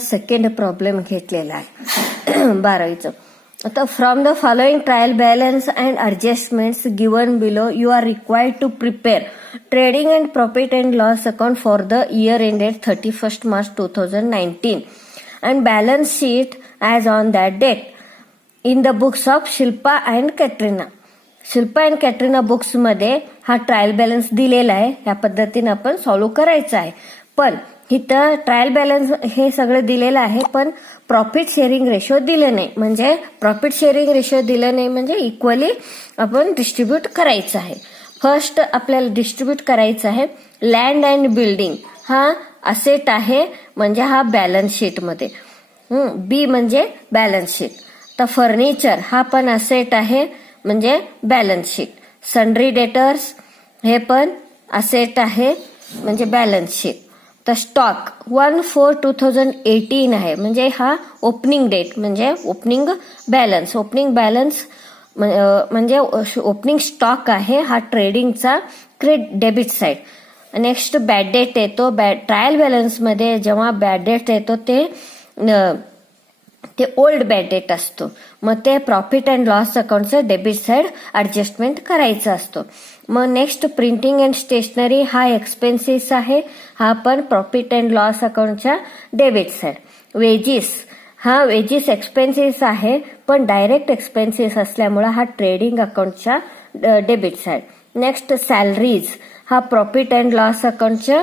Second problem घेतलेला आहे 12वीचं. आता from the following trial balance and adjustments given below you are required to prepare trading and profit and loss account for the year ended 31st March 2019 and balance sheet as on that date in the books of Shilpa and Katrina. Shilpa and Katrina बुक्समध्ये हा trial balance दिलेला आहे. या पद्धतीने आपण solve करायचं आहे. पण इथं ट्रायल बॅलन्स हे सगळं दिलेलं आहे, पण प्रॉफिट शेअरिंग रेशो दिलं नाही. म्हणजे प्रॉफिट शेअरिंग रेशो दिलं नाही म्हणजे इक्वली आपण डिस्ट्रीब्यूट करायचं आहे. फर्स्ट आपल्याला डिस्ट्रीब्यूट करायचं आहे. लँड अँड बिल्डिंग हा असेट आहे, म्हणजे हा बॅलन्स शीटमध्ये. बी म्हणजे बॅलन्स शीट. तर फर्निचर हा पण असेट आहे, म्हणजे बॅलन्स शीट. सन्ड्री डेटर्स हे पण असेट आहे, म्हणजे बॅलन्स शीट. तर स्टॉक 1/4/2018 आहे, म्हणजे हा ओपनिंग डेट, म्हणजे ओपनिंग बॅलन्स. ओपनिंग बॅलन्स म्हणजे ओपनिंग स्टॉक आहे, हा ट्रेडिंगचा debit side. Next bad debt येतो. ट्रायल बॅलन्समध्ये जेव्हा बॅड डेट येतो ते ओल्ड बॅड डेट असतो. मग ते प्रॉफिट अँड लॉस अकाउंटचं डेबिट साईड ॲडजस्टमेंट करायचं असतो. मग नेक्स्ट प्रिंटिंग अँड स्टेशनरी हा एक्सपेन्सेस आहे, हा पण प्रॉफिट अँड लॉस अकाउंटच्या डेबिट साईड. वेजिस हा वेजिस एक्सपेन्सेस आहे, पण डायरेक्ट एक्सपेन्सेस असल्यामुळे हा ट्रेडिंग अकाउंटच्या डेबिट साईड. नेक्स्ट सॅलरीज हा प्रॉफिट अँड लॉस अकाउंटच्या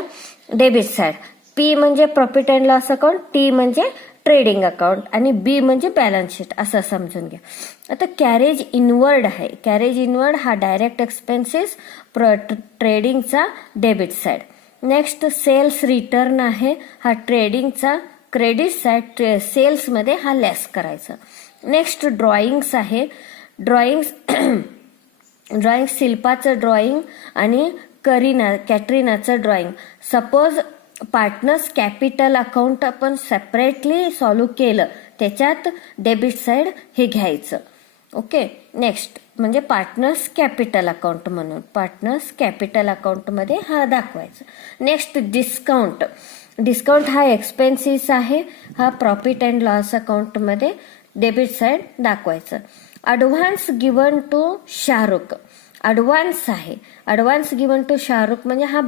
डेबिट साईड. पी म्हणजे profit and loss account, T म्हणजे ट्रेडिंग अकाउंट आणि बी म्हणजे बॅलन्स शीट असं समजून घ्या. आता कॅरेज इनवर्ड आहे. कॅरेज इनवर्ड हा डायरेक्ट एक्सपेन्सेस ट्रेडिंगचा debit side. Next sales return आहे, हा ट्रेडिंगचा क्रेडिट साईड. सेल्समध्ये हा लेस करायचा. नेक्स्ट ड्रॉइंग्स आहे. ड्रॉइंग शिल्पाचं ड्रॉइंग आणि कॅटरीनाचं drawing. Suppose partners capital account आपण सेपरेटली सॉल्व्ह केलं, त्याच्यात डेबिट साईड हे घ्यायचं. ओके. नेक्स्ट म्हणजे पार्टनर्स कॅपिटल अकाउंट म्हणून पार्टनर्स कॅपिटल अकाउंटमध्ये हा दाखवायचं. Next discount. डिस्काउंट हा एक्सपेन्सेस आहे, हा प्रॉफिट अँड लॉस अकाउंटमध्ये डेबिट साईड दाखवायचं. Advance given to Shahrukh advance आहे. ॲडव्हान्स गिवन टू शाहरुख म्हणजे हा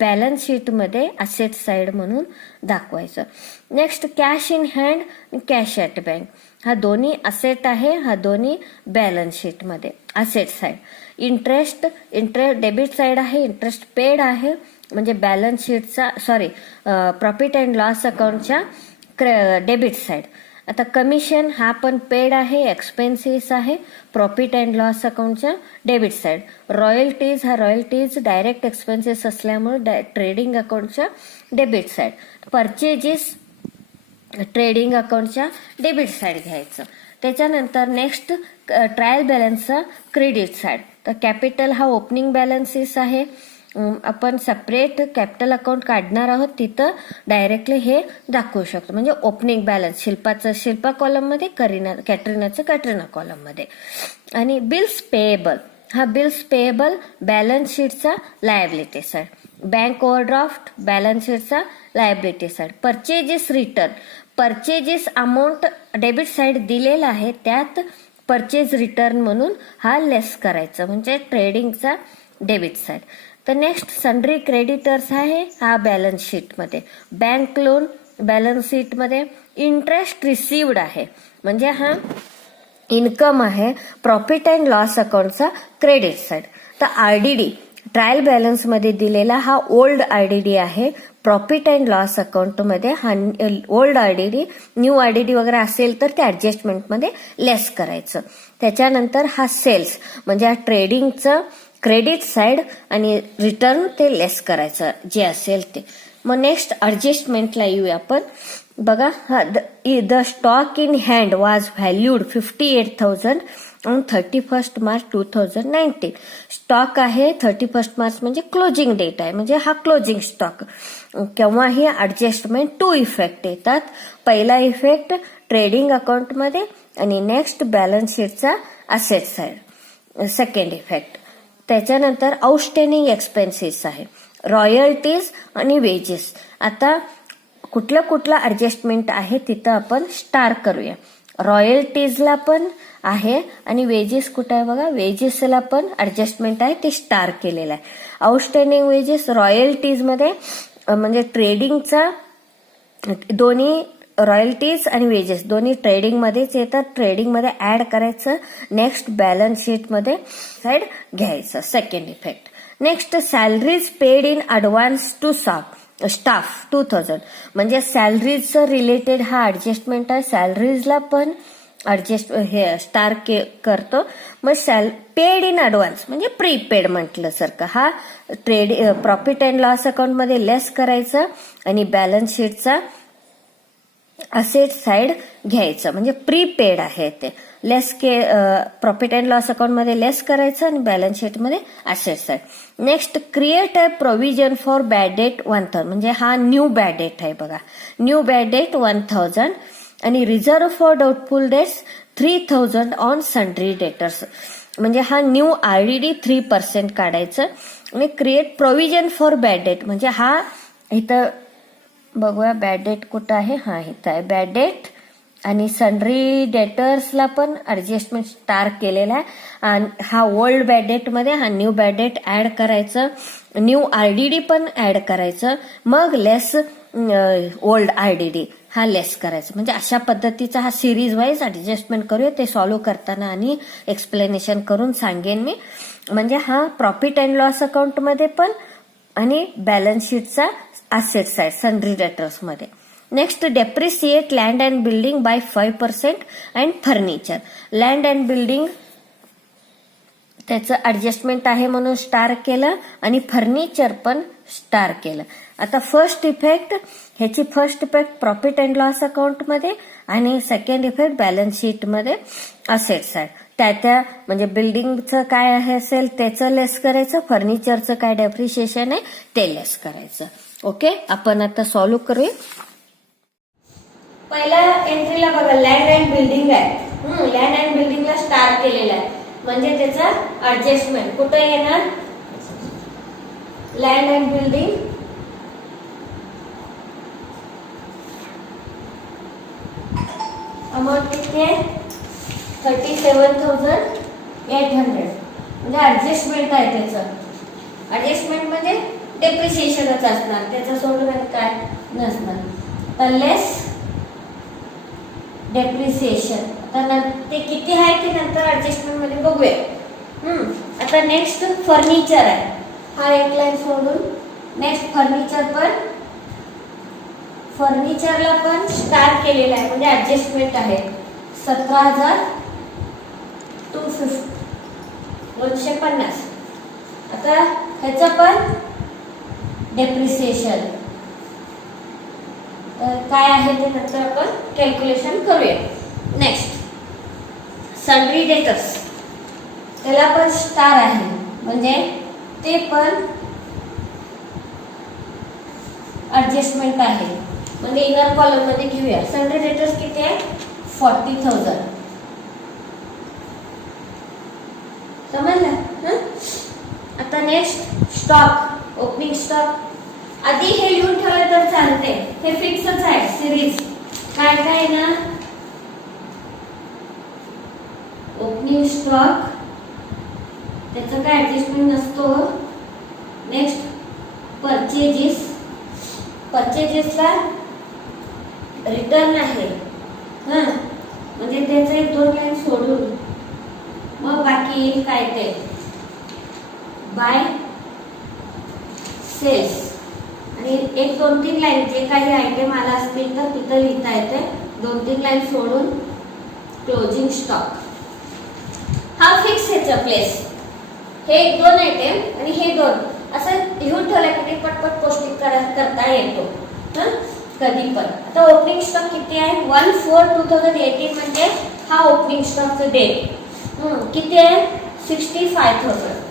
बॅलन्स शीटमध्ये असेट साईड म्हणून दाखवायचं. Next cash in hand, cash at bank हा दोन्ही असेट आहे, हा दोन्ही बॅलन्स शीटमध्ये asset side. Interest debit side आहे. इंटरेस्ट पेड आहे, म्हणजे बॅलन्स शीटचा प्रॉफिट अँड लॉस अकाउंटच्या डेबिट साईड. आता कमिशन हा पण पेड आहे, एक्सपेन्सेस आहे, प्रॉफिट अँड लॉस अकाउंटच्या डेबिट साईड. रॉयल्टीज हा रॉयल्टीज डायरेक्ट एक्सपेन्सेस असल्यामुळे ट्रेडिंग अकाउंटच्या डेबिट साईड. परचेजेस ट्रेडिंग अकाउंटच्या डेबिट साईड घ्यायचं. त्याच्यानंतर नेक्स्ट ट्रायल बॅलन्सचा क्रेडिट साईड. तर कॅपिटल हा ओपनिंग बॅलन्सेस आहे, आपण सेपरेट कॅपिटल अकाउंट काढणार आहोत, तिथं डायरेक्टली हे दाखवू शकतो. म्हणजे ओपनिंग बॅलन्स शिल्पाचं शिल्पा कॉलममध्ये, कॅटरीनाचं कॅटरीना कॉलममध्ये. आणि बिल्स पेएबल हा बिल्स पेएबल बॅलन्स शीटचा liability side. Bank overdraft balance शीटचा liability side. Purchases return purchases amount debit side दिलेला आहे, त्यात परचेज रिटर्न म्हणून हा लेस करायचं, म्हणजे ट्रेडिंगचा डेबिट साईड. तर नेक्स्ट सन्ड्री क्रेडिटर्स आहे, हा बॅलन्स शीटमध्ये. बँक लोन बॅलन्स शीटमध्ये. इंटरेस्ट रिसिव्ड आहे, म्हणजे हा इन्कम आहे, प्रॉफिट अँड लॉस अकाउंटचा क्रेडिट साईड. तर आरडीडी ट्रायल बॅलन्समध्ये दिलेला हा ओल्ड आरडीडी आहे, प्रॉफिट अँड लॉस अकाउंटमध्ये हा ओल्ड आरडीडी. न्यू आरडीडी वगैरे असेल तर त्या ॲडजस्टमेंटमध्ये लेस करायचं. त्याच्यानंतर हा सेल्स म्हणजे हा ट्रेडिंगचं क्रेडिट साईड आणि रिटर्न ते लेस करायचं जे असेल ते. मग नेक्स्ट ॲडजस्टमेंटला येऊया आपण. बघा the stock in hand was valued 58,000 on 31st March 2019. Stock आहे 31st March म्हणजे क्लोजिंग डेट आहे, म्हणजे हा क्लोजिंग स्टॉक. केव्हाही ॲडजस्टमेंट 2 इफेक्ट येतात. पहिला इफेक्ट ट्रेडिंग अकाउंटमध्ये आणि नेक्स्ट बॅलन्स शीटचा असेट साईड सेकंड इफेक्ट. त्याच्यानंतर आउटस्टँडिंग एक्सपेन्सेस आहे, रॉयल्टीज आणि वेजेस. आता कुठलं ऍडजस्टमेंट आहे तिथं आपण स्टार करूया. रॉयल्टीजला पण आहे आणि वेजेस कुठं आहे बघा, वेजेसला पण ऍडजस्टमेंट आहे, ते स्टार केलेलं आहे. आउटस्टँडिंग वेजेस रॉयल्टीज मध्ये म्हणजे ट्रेडिंगचा दोन्ही रॉयल्टीज आणि वेजेस दोन्ही ट्रेडिंग मध्येच येतात. ट्रेडिंग मध्ये ऍड करायचं, नेक्स्ट बॅलन्स शीट मध्ये साइड घ्यायचं. Second effect. Next salaries paid in advance to staff 2000 म्हणजे सॅलरीजचं रिलेटेड हा ऍडजस्टमेंट आहे. सॅलरीजला पण ऍडजस्ट हे स्टार करतो. मग पेड इन ऍडव्हान्स म्हणजे प्रीपेड म्हटलं सारखं. हा प्रॉफिट अँड लॉस अकाउंट मध्ये लेस करायचं आणि बॅलन्स शीटचा असेट साइड घ्यायचं म्हणजे प्रीपेड आहे ते. Less profit and loss account मध्ये लेस करायचं आणि बॅलन्स शीट मध्ये asset side. Next create a provision for bad debt 1000 म्हणजे हा न्यू बॅड डेट आहे बघा. न्यू बॅड डेट 1000 आणि reserve for doubtful debts 3000 on sundry debtors म्हणजे हा न्यू आरडीडी 3% काढायचं. आणि create provision for bad debt म्हणजे हा इथं बघूया बॅड डेट कुठं आहे, हा इथं आहे बॅड डेट. आणि सन्ड्री डेटर्सला पण ऍडजस्टमेंट स्टार केलेला आहे. आणि हा ओल्ड बॅड डेट मध्ये हा न्यू बॅड डेट ऍड करायचं, न्यू आरडीडी पण ऍड करायचं, मग लेस ओल्ड आरडीडी हा लेस करायचं. म्हणजे अशा पद्धतीचा हा सिरीज वाईज ऍडजस्टमेंट करूया. ते सॉल्व्ह करताना आणि एक्सप्लेनेशन करून सांगेन मी. म्हणजे हा प्रॉफिट अँड लॉस अकाउंट मध्ये पण आणि बॅलन्स शीटचा असेट साइड सन्ड्री डेटर्स मध्ये. Next depreciate land and building by 5% and furniture. Land and building त्याचं ऍडजस्टमेंट आहे म्हणून स्टार केलं आणि फर्निचर पण स्टार केलं. आता फर्स्ट इफेक्ट ह्याची first effect profit and loss account मध्ये आणि सेकंड इफेक्ट बॅलन्स शीट मध्ये असेट साइड. त्या म्हणजे बिल्डिंगचं काय आहे असेल त्याचं लेस करायचं, फर्निचरचं काय डेप्रिशिएशन आहे ते लेस करायचं. ओके, आपण आता सॉल्व्ह करूया. पहिल्या एंट्रीला बघा लँड अँड बिल्डिंग आहे. लँड अँड बिल्डिंगला स्टार केलेला आहे म्हणजे त्याचा ऍडजस्टमेंट कुठे येणार, लँड अँड बिल्डिंग अमाऊंट किती आहे 37,800 म्हणजे ऍडजस्टमेंट आहे त्याचं. ऍडजस्टमेंट म्हणजे डेप्रिसिएशनच असणार, त्याचं सोडून काय नसणार. तर लेस डेप्रिसिएशन आता ते किती आहे ते नंतर ऍडजस्टमेंट मध्ये बघूया. आता नेक्स्ट फर्निचर आहे, हा एक लाईन सोडून नेक्स्ट फर्निचर पण फर्निचरला पण स्टार केलेला आहे म्हणजे ऍडजस्टमेंट आहे 17,250. आता ह्याचं पण डेप्रिसिएशन काय आहे ते नंतर आपण कॅल्क्युलेशन करूया. नेक्स्ट सन्ड्री डेटर्स त्याला पण स्टार आहे म्हणजे ते पण ऍडजस्टमेंट आहे म्हणजे इनर कॉलम मध्ये घेऊया. सन्ड्री डेटर्स किती आहे 40,000 समजलं. आता नेक्स्ट स्टॉक ओपनिंग स्टॉक आधी हे लिहून ठेवलं तर चालते, हे फिक्सच आहे सिरीज. काय काय ना ओपनिंग स्टॉक त्याचं काय ऍडजस्टमेंट नसतो. नेक्स्ट परचेजेसला रिटर्न आहे म्हणजे त्याचं 1-2 लाईन सोडून मग बाकी येईल काय ते बाय सेल्स आणि 1-2-3 लाईन जे काही आयटम आला असतील तर तिथं लिहिता येते. 2-3 लाईन सोडून क्लोजिंग स्टॉक हा फिक्स ह्याचा प्लेस. हे 1-2 आयटम आणि हे 2 असं लिहून ठेवलं की पटपट पोस्टिंग करता येतो कधी पण. आता ओपनिंग स्टॉक किती आहे 1/4/2018 म्हणजे हा ओपनिंग स्टॉकचं डेट किती आहे 65,000.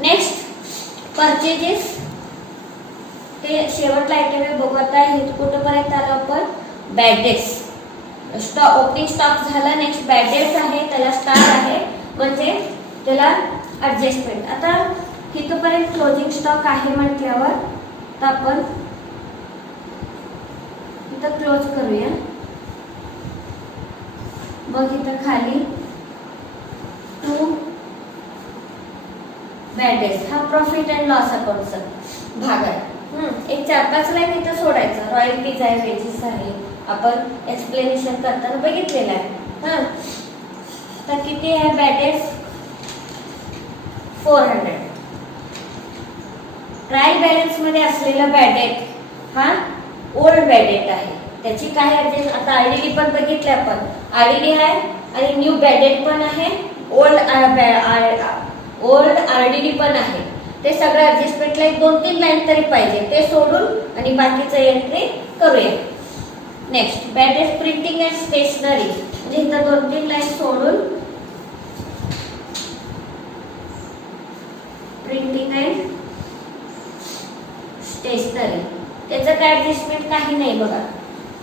नेक्स्ट परचेजेस ते शेवटला आयटम आहे बघू. आता हे कुठपर्यंत आलं आपण bad debts stock opening stock झाला. नेक्स्ट बॅड डेट्स आहे त्याला स्टार आहे म्हणजे त्याला ऍडजस्टमेंट. आता इथपर्यंत क्लोजिंग स्टॉक आहे म्हटल्यावर तर आपण इथं क्लोज करूया. मग इथं खाली टू बॅड डेट्स हा प्रॉफिट अँड लॉस अकाउंटचा भाग आहे. एक 4-5 लाईन इथं सोडायचं. रॉयल्टीज आहे, वेजेस आहे, आपण एक्सप्लेनेशन करताना बघितलेलं आहे. तर किती आहे बॅड डेट्स 400. ट्रायल बॅलन्स मध्ये असलेला बॅड डेट हा ओल्ड बॅड डेट आहे. त्याची काय ऍडजस्ट आता आरडीडी पण बघितले आपण. आरडीडी आहे आणि न्यू बॅड डेट पण आहे, ओल्ड आरडीडी पण आहे. ते सगळं ऍडजस्टमेंटला 2-3 लाईन तरी पाहिजे. ते सोडून आणि बाकीचं एंट्री करूया. Next bad debt printing and stationery म्हणजे इथं 2-3 लाईन सोडून प्रिंटिंग अँड स्टेशनरी त्याचं काय ऍडजस्टमेंट काही नाही बघा.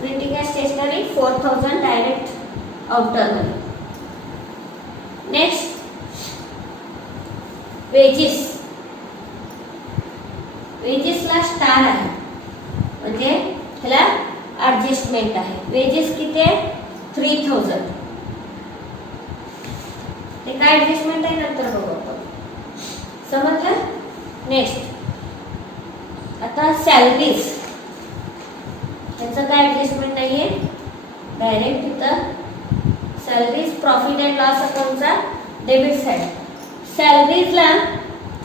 Printing and stationery 4000 direct outer मध्ये. Next wages. वेजेसला स्टार आहे म्हणजे ह्याला ऍडजस्टमेंट आहे. वेजेस किती आहे 3000. ते काय ऍडजस्टमेंट आहे नंतर बघू आपण. समजलं. नेक्स्ट आता सॅलरीज त्याचं काय ऍडजस्टमेंट नाहीये. डायरेक्ट इथं सॅलरीज प्रॉफिट अँड लॉस अकाउंटचा डेबिट साइड. सॅलरीजला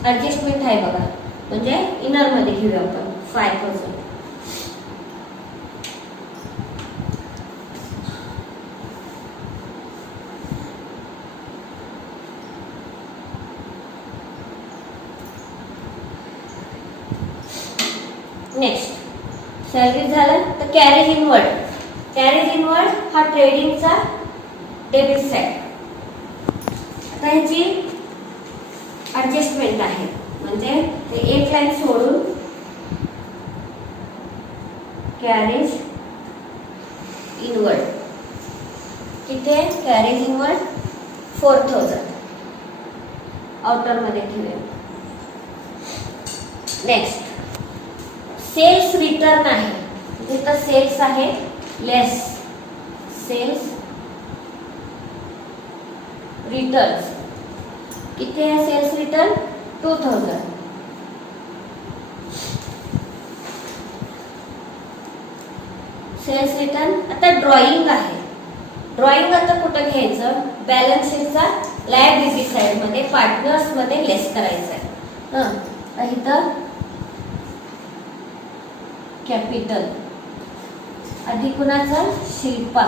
ऍडजस्टमेंट आहे बघा म्हणजे इनर मध्ये घेऊया आपण 5000. नेक्स्ट सॅलरी झालं तर कॅरेज इनवर्ड. कॅरेज इनवर्ड हा ट्रेडिंगचा डेबिट साइड. आता ह्याची ऍडजस्टमेंट आहे म्हणजे ते एक लाईन सोडून कॅरेज इनवर्ड किती आहे कॅरेज इनवर्ड 4000 आउटर मध्ये ठेवूया. नेक्स्ट सेल्स रिटर्न आहे. जिथं सेल्स आहे लेस सेल्स रिटर्न किती आहे सेल्स रिटर्न 2000. Sales return. आता ड्रॉइंग आहे. ड्रॉइंग आता कुठं घ्यायचं बॅलन्स शीटचा लायबिलिटी साइड मध्ये पार्टनर्स मध्ये लेस करायचं आहे. इथं कॅपिटल आधी कुणाचं शिल्पा.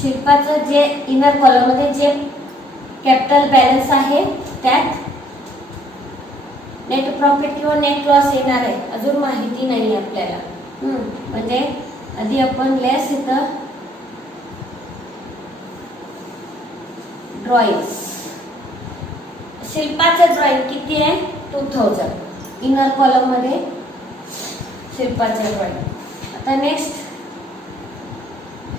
शिल्पाचं जे इनर कॉलम मध्ये जे कॅपिटल बॅलन्स आहे त्यात नेट प्रॉफिट किंवा नेट लॉस येणार आहे अजून माहिती नाही आपल्याला. म्हणजे आधी आपण लेस इथं ड्रॉइंग. शिल्पाचं ड्रॉइंग किती आहे 2000 इनर कॉलम मध्ये शिल्पाचं ड्रॉइंग. आता नेक्स्ट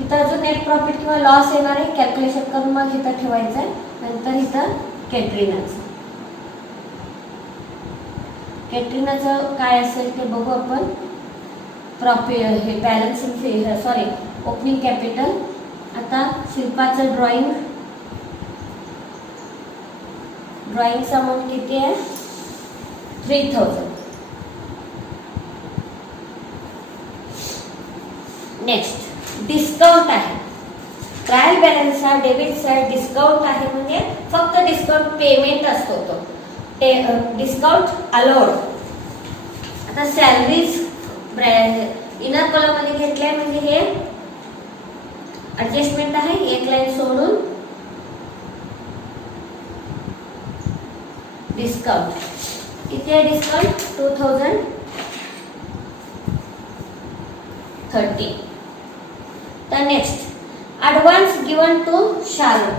इथं अजून नेट प्रॉफिट किंवा लॉस येणार आहे कॅल्क्युलेशन करून मग इथं ठेवायचं आहे. नंतर इथं कॅटरीनाचं. कॅटरीनाचं काय असेल ते बघू आपण. प्रॉफिट हे बॅलन्स सॉरी ओपनिंग कॅपिटल. आता शिल्पाचं ड्रॉइंग ड्रॉइंगचा अमाऊंट किती आहे 3000. नेक्स्ट डिस्काउंट आहे. ट्रायल बॅलन्स हा डेबिट साइड डिस्काउंट आहे म्हणजे फक्त डिस्काउंट पेमेंट असतो तो डिस्काउंट अलाउड. आता सॅलरीज इनर कॉलम मध्ये घेतलाय म्हणजे हे ऍडजस्टमेंट आहे. एक लाईन सोडून डिस्काउंट किती आहे डिस्काउंट 2030. तर next advance given to Shalu.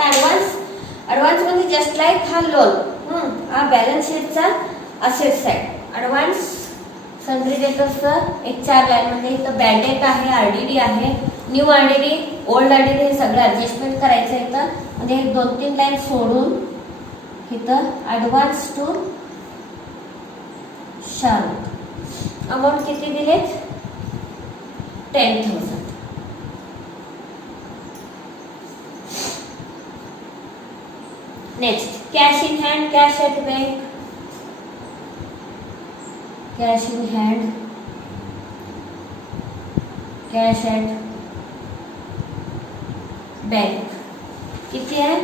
Advance म्हणजे जस्ट लाईक हा लोन हा बॅलन्स शीटचा असेट साइड. ऍडव्हान्स सन्ड्री डेटर्सचं एक 4 लाईन मध्ये इथं बॅड डेट आहे आरडीडी आहे न्यू आरडीडी ओल्ड आरडीडी हे सगळं ऍडजस्टमेंट करायचं इथं म्हणजे 2-3 लाईन सोडून इथं ॲडव्हान्स टू शाहरुख अमाऊंट किती दिलेत 10,000. Next cash in hand, cash at bank, cash in hand, cash at bank किती आहे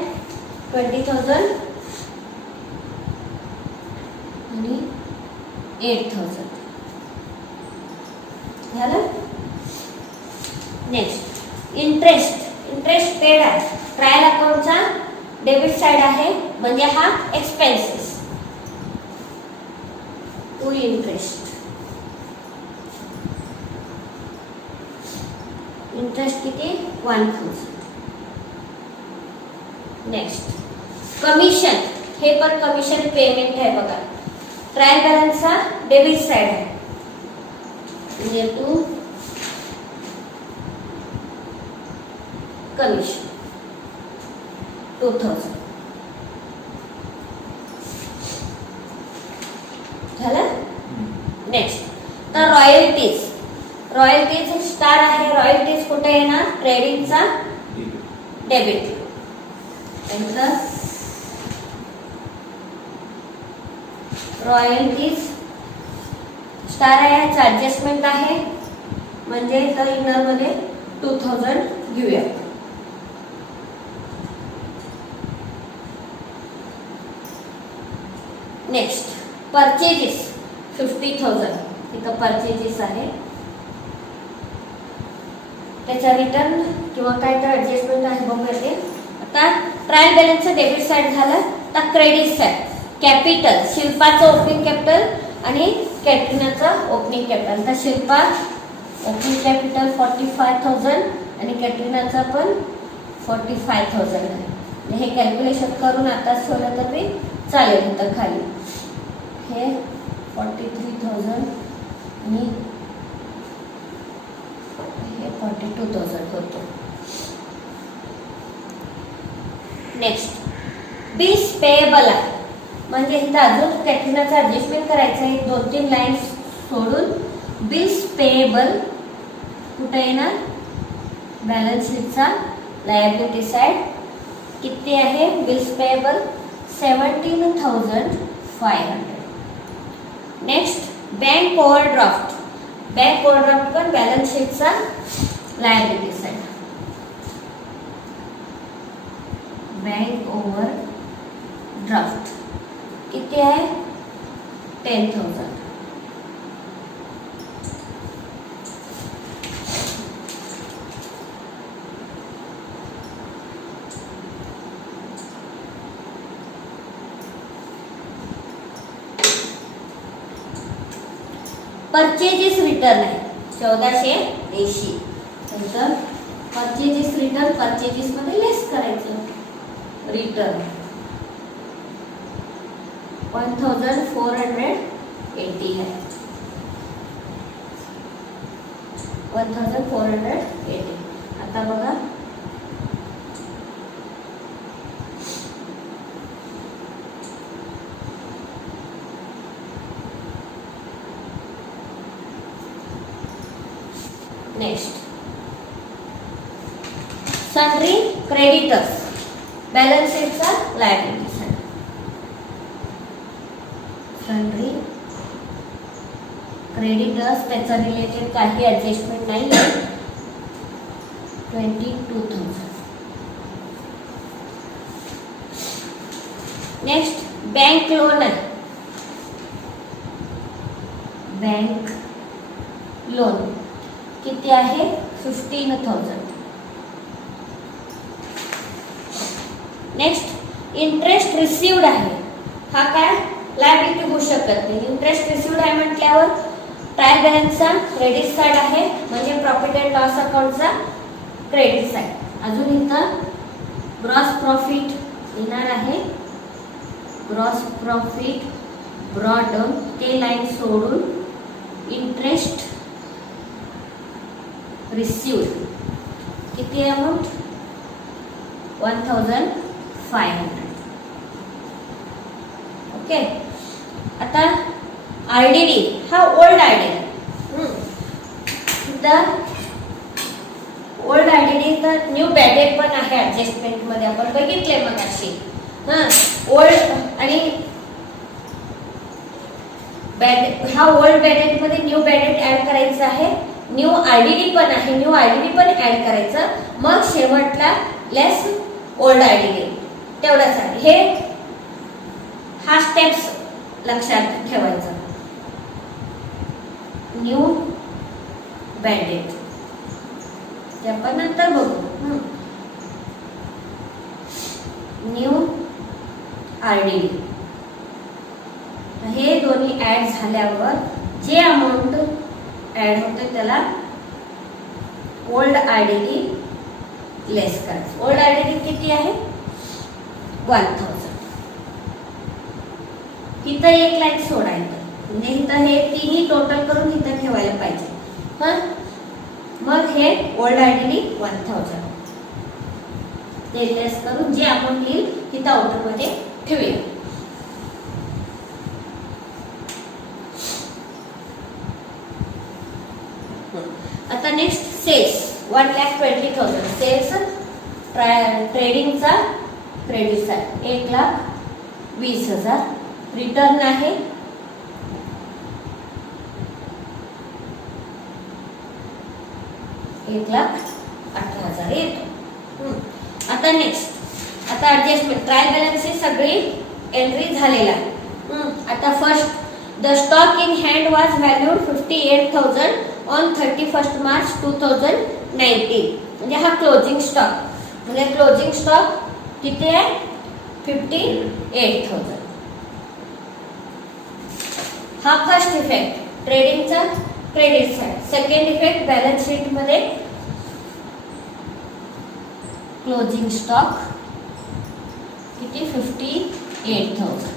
20,000 आणि 8,000 झालं. नेक्स्ट इंटरेस्ट पेड आहे. ट्रायल अकाउंटचा डेबिट साइड आहे म्हणजे हा एक्सपेन्सेस टू इंटरेस्ट किती 1,000. नेक्स्ट कमिशन, हे पण कमिशन पेमेंट आहे बघा. ट्रायल बॅलन्सचा डेबिट साइड आहे म्हणजे टू कमिशन 2,000 झालं. नेक्स्ट तर रॉयल्टीज स्टार आहे. रॉयल्टीज कुठे येणार ट्रेडिंगचा डेबिट. नंतर रॉयल्टीज स्टार आहे याचा ऍडजस्टमेंट आहे म्हणजे तर इनर मध्ये 2,000 घेऊया. नेक्स्ट परचेजेस 50,000 इथं परचेजेस आहे. त्याचा रिटर्न किंवा काय तर ऍडजस्टमेंट आहे बघूया ते. आता ट्रायल बॅलन्सचं डेबिट साइड झालं. तर क्रेडिट साइड कॅपिटल, शिल्पाचं ओपनिंग कॅपिटल आणि कॅटरीनाचं ओपनिंग कॅपिटल. तर शिल्पा ओपनिंग कॅपिटल 45,000 आणि कॅटरीनाचा पण 45,000 आहे. हे कॅल्क्युलेशन करून आताच ठेवलं तर मी चालेल. इथं खाली हे 43,000 आणि हे 42,000 होतो. नेक्स्ट बिल्स पेएबल आहे म्हणजे इथं अजून कॅटरीनाचं ऍडजस्टमेंट करायचं आहे. 2-3 लाईन्स सोडून बिल्स पेएबल कुठे येणार बॅलन्स शीटचा लायबिलिटी साइड. किती आहे bills payable 17,500. Next bank overdraft पण बॅलन्स शीटचा लायबिलिटी साइड. बँक ओव्हरड्राफ्ट किती आहे 10,000. परचेजेस रिटर्न आहे 1480. नंतर परचेजेस रिटर्न परचेजेस मध्ये लेस करायचं. रिटर्न 1,480 आहे. 1,480. आता बघा नेक्स्ट सन्ड्री क्रेडिटर्स बॅलन्स शीटचा लायबिलिटी साइड. सन्ड्री क्रेडिटर्स त्याचा रिलेटेड काही ऍडजस्टमेंट नाही आहे 22,000. नेक्स्ट बँक लोन आहे. बँक लोन किती आहे 15,000. नेक्स्ट इंटरेस्ट रिसिव्ड आहे. हा काय लायबिलिटी होऊ शकत नाही. इंटरेस्ट रिसिव्ड आहे म्हटल्यावर ट्रायल बॅलन्सचा क्रेडिट साइड आहे म्हणजे प्रॉफिट अँड लॉस अकाउंटचा क्रेडिट साइड. अजून इथं ग्रॉस प्रॉफिट येणार आहे. ग्रॉस प्रॉफिट ब्रॉट डाऊन ते लाईन सोडून इंटरेस्ट रिसिव्ड किती अमाउंट 1,500. ओके. आता RDD हा ओल्ड RDD. ओल्ड RDD तर न्यू बॅडेड पण आहे ऍडजस्टमेंट मध्ये, आपण बघितले मग अशी. ओल्ड आणि हा ओल्ड बॅडेड मध्ये न्यू बॅडेड ऍड करायचं आहे. न्यू RDD पण आहे, न्यू RDD पण ऍड करायचं. मग शेवटला लेस ओल्ड RDD तेवढंच आहे. हे हा स्टेप्स लक्षात ठेवायचं. न्यू बॅडेड ते आपण नंतर बघू. न्यू RDD हे दोन्ही ऍड झाल्यावर जे अमाऊंट ऍड होते त्याला ओल्ड RDD लेस करायचं. ओल्ड RDD किती आहे? 1000. इथं एक लाईन सोडायचं, म्हणजे इथं हे तिन्ही टोटल करून इथं ठेवायला पाहिजे. मग हे ओल्ड RDD 1000 ते लेस करून जे आपण येईल तिथं आउटर मध्ये ठेवूया. आता नेक्स्ट सेल्स 1,20,000. सेल्स ट्रेडिंगचा क्रेडिट आहे 1,20,000. रिटर्न आहे 1,18,000 येतो. आता नेक्स्ट आता ऍडजस्टमेंट ट्रायल बॅलन्स सगळी एंट्री झालेला आहे. आता first the stock in hand was valued 58,000 on 31 March 2019. म्हणजे हा क्लोजिंग स्टॉक, म्हणजे क्लोजिंग स्टॉक किती आहे? 58,000. हा फर्स्ट इफेक्ट ट्रेडिंगचा credit side. Second effect balance sheet मध्ये क्लोजिंग स्टॉक किती? 58,000.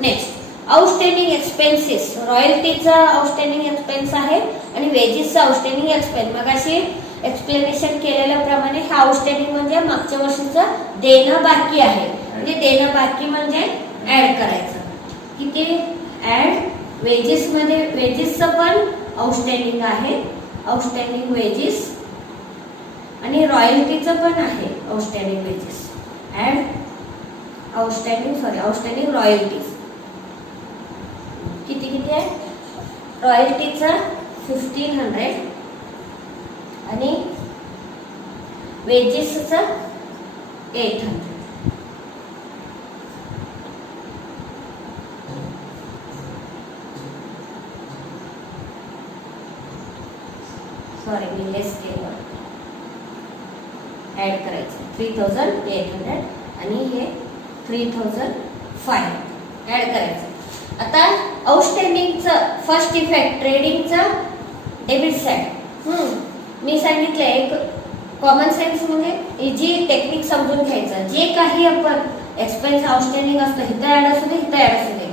Next outstanding expenses. रॉयल्टीचा आउटस्टँडिंग एक्सपेन्स आहे आणि वेजेसचा आउटस्टँडिंग एक्सपेन्स. मगाशी एक्सप्लेनेशन केलेल्याप्रमाणे हा आउटस्टँडिंग म्हणजे मागच्या वर्षीचं देणं बाकी आहे, म्हणजे देणं बाकी म्हणजे ऍड करायचं. किती ऍड? वेजेस मध्ये वेजेसचं पण आउटस्टँडिंग आहे, आउटस्टँडिंग वेजेस, आणि रॉयल्टीचं पण आहे outstanding wages. Add outstanding royalties किती किती आहे? रॉयल्टीचा 1,500 आणि वेजेसचा 800. सॉरी मी लेस केलं. ऍड करायचं 3,800 आणि हे 3,500 ऍड करायचं. आता आउटस्टँडिंगचं फर्स्ट इफेक्ट ट्रेडिंगचं डेबिट साइड. मी सांगितलं एक कॉमन सेन्स म्हणजे इजी टेक्निक समजून घ्यायचं. जे काही आपण एक्सपेन्स आउटस्टँडिंग असतं इथं ऍड असू दे, इथं ऍड असू दे,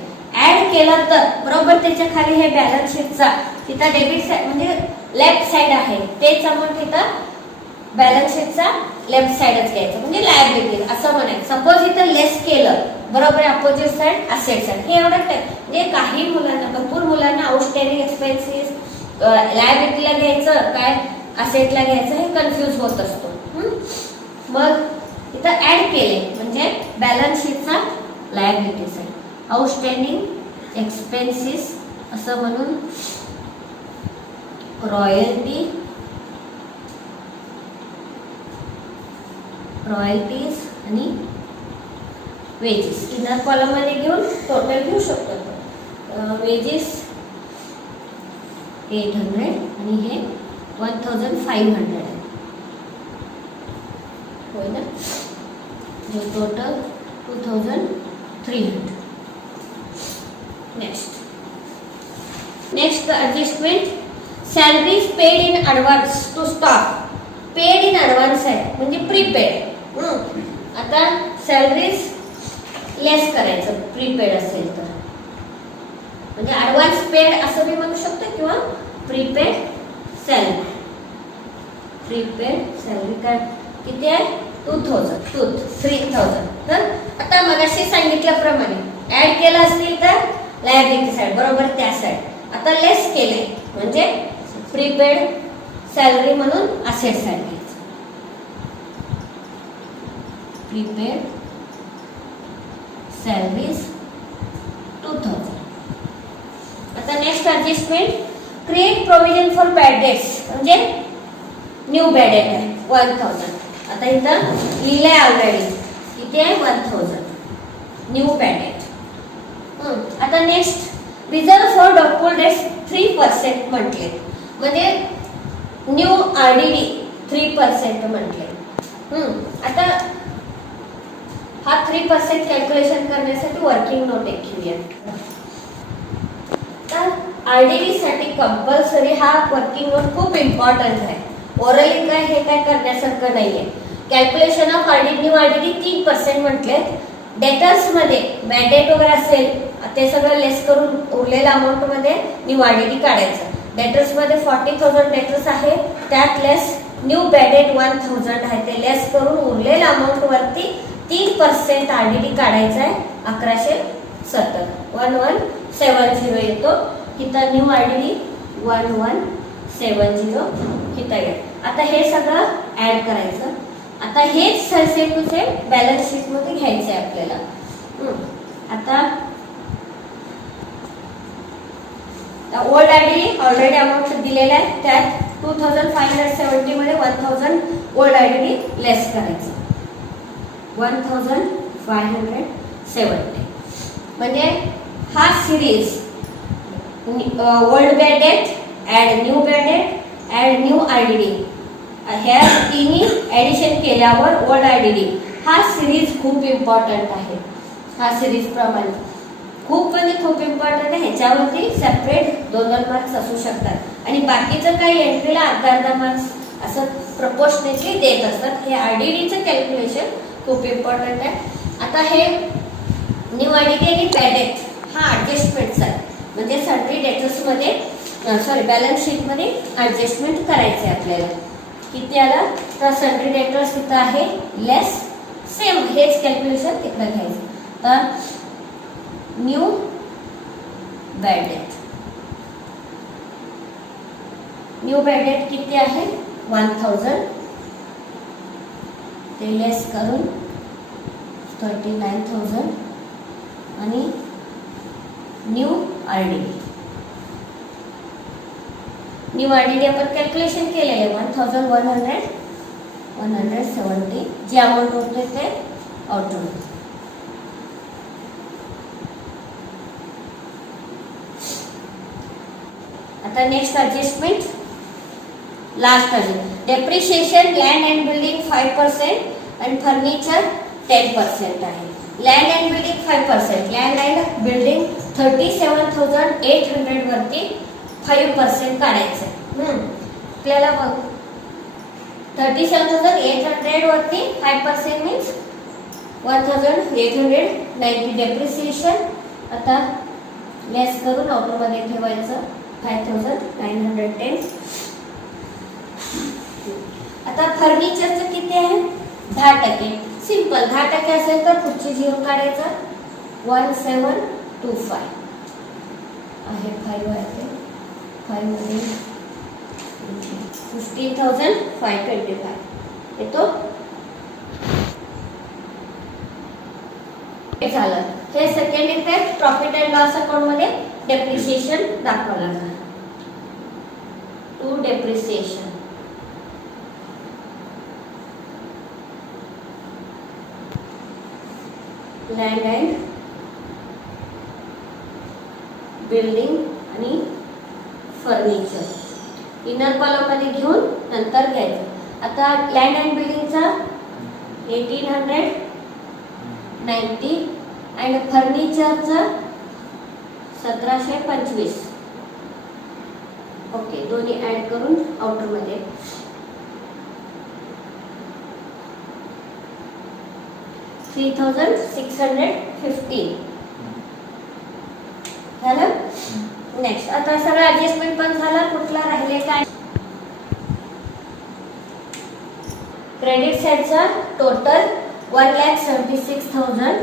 ऍड केलं तर बरोबर त्याच्या खाली हे बॅलन्स शीटचा तिथं डेबिट साइड म्हणजे लेफ्ट साइड आहे, तेच अमाऊंट इथं बॅलन्स शीटचा लेफ्ट साइडच घ्यायचं, म्हणजे लायबिलिटी असं म्हणायचं. सपोज इथं लेस केलं बरोबर अपोजिट साइड असेट साइड. हे एवढं म्हणजे काही मुलांना भरपूर मुलांना आउटस्टँडिंग एक्सपेन्सेस लायबिलिटीला घ्यायचं काय असेटला घ्यायचं हे कन्फ्युज होत असतो. मग इथं ऍड केले म्हणजे बॅलन्स शीटचा लायबिलिटी साइड आउटस्टँडिंग एक्सपेन्सेस असं म्हणून रॉयल्टीज आणि वेजेस इनर कॉलम मध्ये घेऊन टोटल घेऊ शकतो. वेजेस 800 आणि हे 1,500 आहे, होय ना. हे total 2,300. Next adjustment salaries paid in advance to stock. Paid in advance आहे म्हणजे प्रीपेड. आता सॅलरीज लेस करायचं प्रीपेड असेल तर, म्हणजे ऍडव्हान्स पेड असं मी म्हणू शकतो किंवा प्रीपेड सॅलरी. प्रीपेड सॅलरी काय किती आहे? 3000. तर आता मगाशी सांगितल्याप्रमाणे ऍड केलं असतील तर लायबिलिटी साइड बरोबर त्या साइड. आता लेस केलंय म्हणजे प्रीपेड सॅलरी म्हणून असेट साइड घ्यायचं. Prepaid salaries 2000. आता next adjustment create provision for bad debts म्हणजे न्यू बॅड डेट आहे 1000. आता इथं लिहिलंय ऑलरेडी किती आहे 1000 न्यू बॅड डेट. आता next reserve for document debts 3% म्हटले म्हणजे न्यू आरडीडी 3% म्हटले. आता हा 3% कॅल्क्युलेशन करण्यासाठी वर्किंग नोट एक घेऊया. तर आरडीडी साठी कंपल्सरी हा वर्किंग नोट खूप इम्पॉर्टंट आहे. ओरली काय हे काय करण्यासारखं नाहीये. Calculation of RDD new RDD 3% म्हटले. डेटर्स मध्ये बॅड डेट वगैरे असेल ते सगळं लेस करून उरलेल्या अमाऊंट मध्ये न्यू आरडीडी काढायचं. डेटर्स मध्ये 40,000 डेटर्स आहे त्यात लेस न्यू बॅड डेट 1000 आहे ते लेस करून उरलेल्या अमाऊंट वरती 3% आरडीडी काढायचा आहे 1170 1170 येतो. इथं न्यू आरडीडी 1170 इथं येतो. आता हे सगळं ऍड करायचं. आता हेच same to same balance sheet मध्ये घ्यायचं आहे आपल्याला. आता ओल्ड आरडीडी ऑलरेडी अमाऊंट दिलेला आहे त्यात 2570 मध्ये 1000 ओल्ड आरडीडी लेस करायचं 1570 म्हणजे हा series old bad debt add new bad debt add new RDD ह्या तिन्ही ऍडिशन केल्यावर ओल्ड आरडीडी हा सिरीज खूप इम्पॉर्टंट आहे. हा सिरीज प्रमाणे खूप म्हणजे खूप इम्पॉर्टंट आहे. ह्याच्यावरती सेपरेट 2-2 मार्क्स असू शकतात आणि बाकीचं काही एंट्रीला अर्धा मार्क्स असं प्रपोर्शनेटली देत असतात. हे आरडीडीचं कॅल्क्युलेशन खूप इम्पॉर्टंट आहे. आता हे न्यू आरडीडी आणि बॅड डेट हा ऍडजस्टमेंटचा आहे म्हणजे सन्ड्री डेटर्स मध्ये बॅलन्स शीट मध्ये ऍडजस्टमेंट करायचे आपल्याला. किती आला तर सन्ड्री डेटर्स इथं आहे लेस सेम हेच कॅल्क्युलेशन तिकडे घ्यायचं. तर न्यू बॅड डेट किती आहे 1000 ते लेस करून 39,000 आणि न्यू आरडीडी आपण कॅल्क्युलेशन केलेले 1170 जे अमाऊंट होते ते आउट होते. आता next adjustment last depreciation land and building 5% आणि फर्निचर 10% आहे. Land and building 5% land and building 37,800 वरती 5% काढायचं. आपल्याला बघ 37,800 वरती 5% मीन्स 1,890 डेप्रिसिएशन. आता लेस करून ऑटो मध्ये ठेवायचं 5,910. आता फर्निचरचं किती आहे 10%. सिंपल 10% असेल तर पुढची 0 काढायचा 1725 आहे 5 आहे 5 मध्ये 15,525 येतो. झालं. हे second effect profit and loss account मध्ये डेप्रिसिएशन दाखवावं लागणार. To depreciation land and building आणि फर्निचर इनर कॉलम मध्ये घेऊन नंतर घ्यायचं. आता लँड अँड बिल्डिंगचा 1890 आणि फर्निचरचा 1725. ओके दोन्ही ऍड करून आउटर मध्ये 3615 झालं. नेक्स्ट आता सगळं ऍडजस्टमेंट पण झाला. कुठला राहिले काय क्रेडिट साइडचा टोटल 1,76,000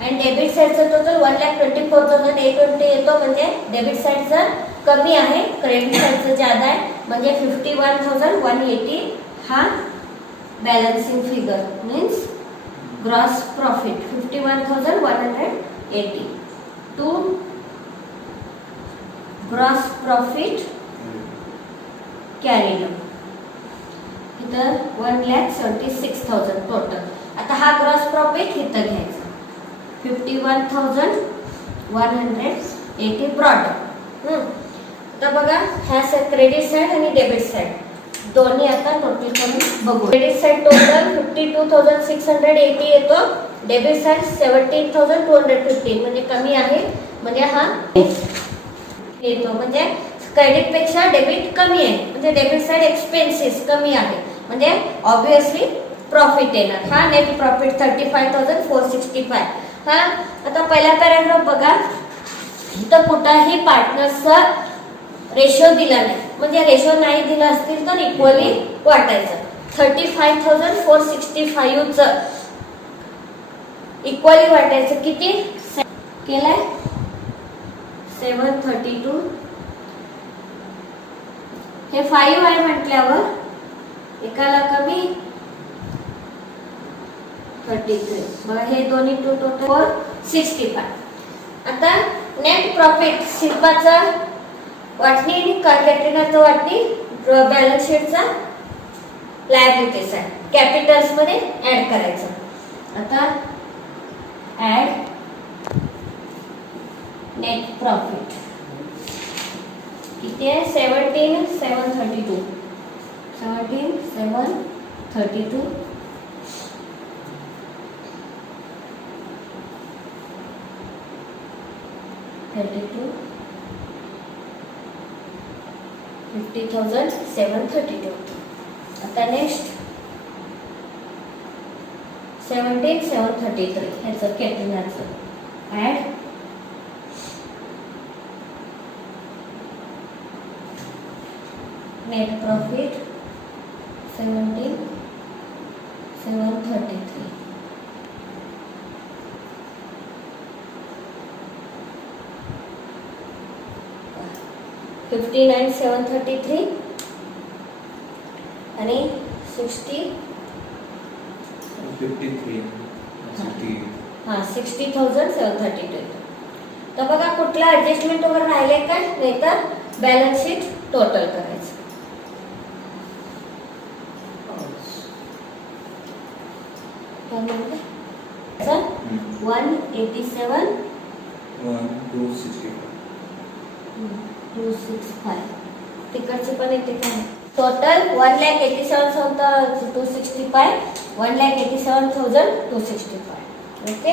आणि डेबिट साईडचं टोटल 1,24,820 येतो, म्हणजे डेबिट साईडचं कमी आहे, क्रेडिट साईडचं ज्यादा आहे, म्हणजे 51,180 हा balancing figure means gross profit 51,180 to gross profit carried इथं 1,76,000 टोटल. आता हा ग्रॉस प्रॉफिट इथं घ्यायचा 51,180 प्रॉडक्ट. आता बघा ह्या क्रेडिट साइड आणि डेबिट साइड दोन्ही आता टोटल करून बघू. क्रेडिट साइड टोटल 52,680 येतो, डेबिट साइड 17,215 म्हणजे कमी आहे, म्हणजे हा येतो, म्हणजे क्रेडिट पेक्षा डेबिट कमी आहे, म्हणजे डेबिट साइड एक्सपेन्सेस कमी आहे, म्हणजे ऑब्विसली प्रॉफिट येणार. हा नेट प्रॉफिट 35,465. हा आता पहिला पॅराग्राफ बघा, इथं कुठलाही पार्टनर्सचा रेशो दिला नाही, म्हणजे रेशो नाही दिला असतील तर इक्वली वाटायचं. 35,465 च इक्वली वाटायचं किती केलाय 732. हे 5 आहे म्हटल्यावर एकाला कमी 33, बघा हे दोन्ही टू टोटल 465. आता नेट प्रॉफिट शिल्पाचा वाटणी आणि कॅटरिनाचं वाटणी बॅलन्स शीटचा लायबिलिटीज आहे, कॅपिटल्स मध्ये ऍड करायचं. आता ऍड नेट प्रॉफिट किती आहे 17,732 17,732 50,732. आता नेक्स्ट 17,733 ह्याचं कॅटरिनाचं ऍड नेट प्रॉफिट 17,733 59,733 आणि 60,732. तर बघा कुठला ऍडजस्टमेंट वगैरे राहिले का, नाही तर बॅलन्स शीट टोटल करायचं. काय म्हणते 187 265 तिकडचे पण येते काय टोटल 1,87,265 1,87,265. ओके.